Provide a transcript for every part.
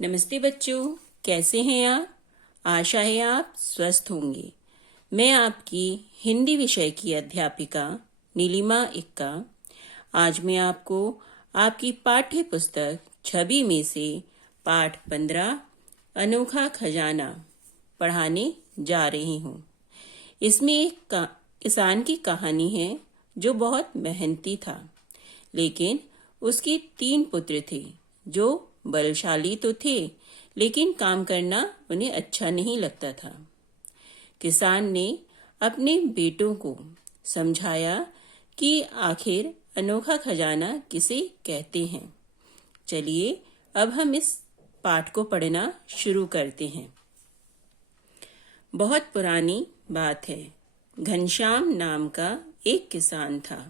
नमस्ते बच्चों, कैसे हैं आप? आशा है आप स्वस्थ होंगे। मैं आपकी हिंदी विषय की अध्यापिका नीलिमा इक्का। आज मैं आपको आपकी पाठ्य पुस्तक छवि में से पाठ 15 अनोखा खजाना पढ़ाने जा रही हूँ। इसमें एक किसान की कहानी है जो बहुत मेहनती था, लेकिन उसके 3 पुत्र थे जो बलशाली तो थे, लेकिन काम करना उन्हें अच्छा नहीं लगता था। किसान ने अपने बेटों को समझाया कि आखिर अनोखा खजाना किसे कहते हैं। चलिए अब हम इस पाठ को पढ़ना शुरू करते हैं। बहुत पुरानी बात है। घनश्याम नाम का एक किसान था।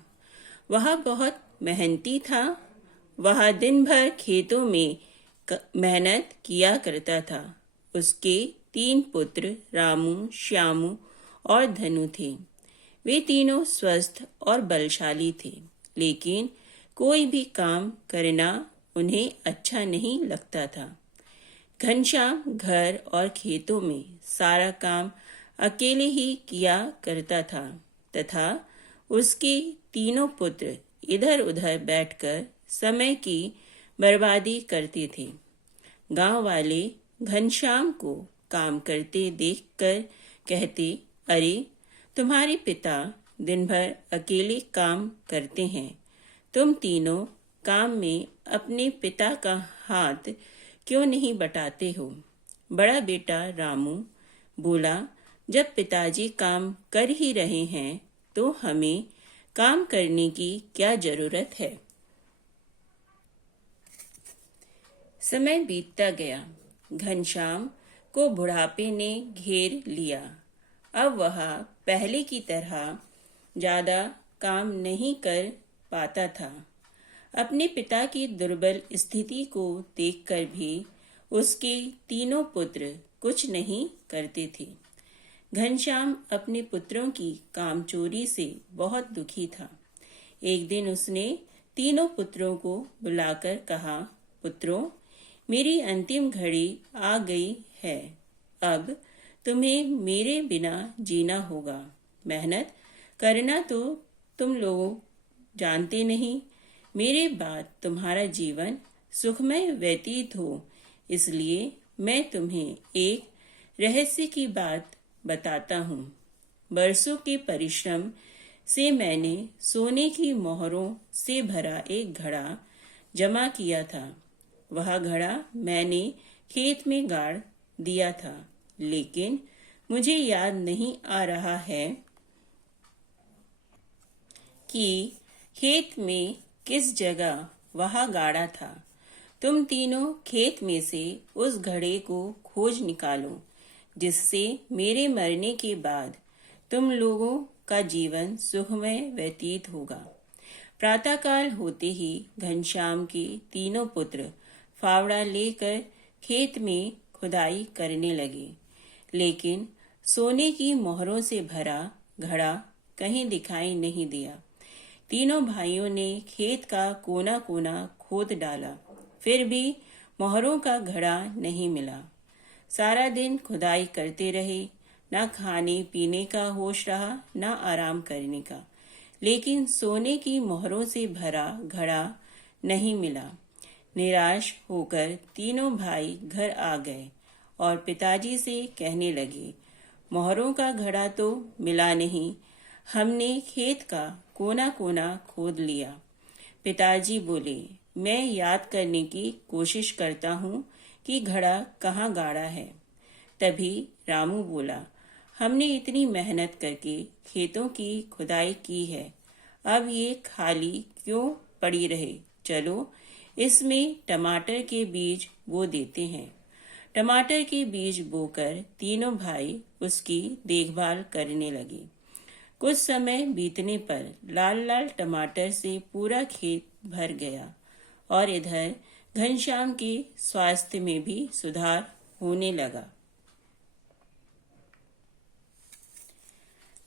वह बहुत मेहनती था। वह दिन भर खेतों में मेहनत किया करता था। उसके 3 पुत्र रामू, श्यामू और धनु थे। वे तीनों स्वस्थ और बलशाली थे, लेकिन कोई भी काम करना उन्हें अच्छा नहीं लगता था। घनश्याम घर और खेतों में सारा काम अकेले ही किया करता था तथा उसके तीनों पुत्र इधर-उधर बैठकर समय की बर्बादी करते थे। गांव वाले घनश्याम को काम करते देखकर कहते, अरे, तुम्हारे पिता दिन भर अकेले काम करते हैं। तुम तीनों काम में अपने पिता का हाथ क्यों नहीं बटाते हो? बड़ा बेटा रामू बोला, जब पिताजी काम कर ही रहे हैं तो हमें काम करने की क्या जरूरत है? समय बीतता गया। घनश्याम को बुढ़ापे ने घेर लिया। अब वह पहले की तरह ज्यादा काम नहीं कर पाता था। अपने पिता की दुर्बल स्थिति को देखकर भी उसके तीनों पुत्र कुछ नहीं करते थे। घनश्याम अपने पुत्रों की कामचोरी से बहुत दुखी था। एक दिन उसने तीनों पुत्रों को बुलाकर कहा, पुत्रों, मेरी अंतिम घड़ी आ गई है। अब तुम्हें मेरे बिना जीना होगा। मेहनत करना तो तुम लोग जानते नहीं। मेरे बाद तुम्हारा जीवन सुखमय व्यतीत हो, इसलिए मैं तुम्हें एक रहस्य की बात बताता हूँ। बरसों के परिश्रम से मैंने सोने की मोहरों से भरा एक घड़ा जमा किया था। वह घड़ा मैंने खेत में गाड़ दिया था, लेकिन मुझे याद नहीं आ रहा है कि खेत में किस जगह वह गाड़ा था। तुम तीनों खेत में से उस घड़े को खोज निकालो, जिससे मेरे मरने के बाद तुम लोगों का जीवन सुखमय व्यतीत होगा। प्रातःकाल होते ही घनश्याम के तीनों पुत्र फावड़ा लेकर खेत में खुदाई करने लगे, लेकिन सोने की मोहरों से भरा घड़ा कहीं दिखाई नहीं दिया। तीनों भाइयों ने खेत का कोना कोना खोद डाला, फिर भी मोहरों का घड़ा नहीं मिला। सारा दिन खुदाई करते रहे। ना खाने पीने का होश रहा, ना आराम करने का, लेकिन सोने की मोहरों से भरा घड़ा नहीं मिला। निराश होकर तीनों भाई घर आ गए और पिताजी से कहने लगे, मोहरों का घड़ा तो मिला नहीं। हमने खेत का कोना कोना खोद लिया। पिताजी बोले, मैं याद करने की कोशिश करता हूँ कि घड़ा कहाँ गाड़ा है। तभी रामू बोला, हमने इतनी मेहनत करके खेतों की खुदाई की है, अब ये खाली क्यों पड़ी रहे? चलो इसमें टमाटर के बीज बो देते हैं। टमाटर के बीज बोकर तीनों भाई उसकी देखभाल करने लगे। कुछ समय बीतने पर लाल लाल टमाटर से पूरा खेत भर गया और इधर घनश्याम के स्वास्थ्य में भी सुधार होने लगा।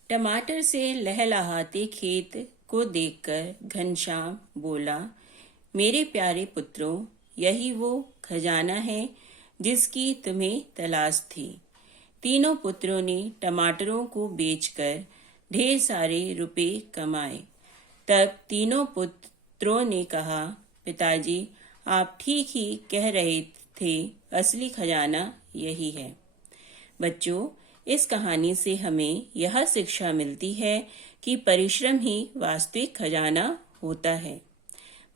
टमाटर से लहलहाते खेत को देखकर घनश्याम बोला, मेरे प्यारे पुत्रों, यही वो खजाना है जिसकी तुम्हें तलाश थी। तीनों पुत्रों ने टमाटरों को बेचकर ढेर सारे रुपए कमाए। तब तीनों पुत्रों ने कहा, पिताजी, आप ठीक ही कह रहे थे, असली खजाना यही है। बच्चों, इस कहानी से हमें यह शिक्षा मिलती है कि परिश्रम ही वास्तविक खजाना होता है।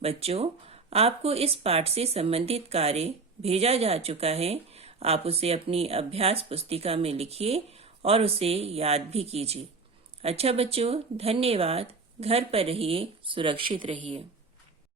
बच्चों, आपको इस पाठ से संबंधित कार्य भेजा जा चुका है। आप उसे अपनी अभ्यास पुस्तिका में लिखिए और उसे याद भी कीजिए। अच्छा बच्चों, धन्यवाद। घर पर रहिए, सुरक्षित रहिए।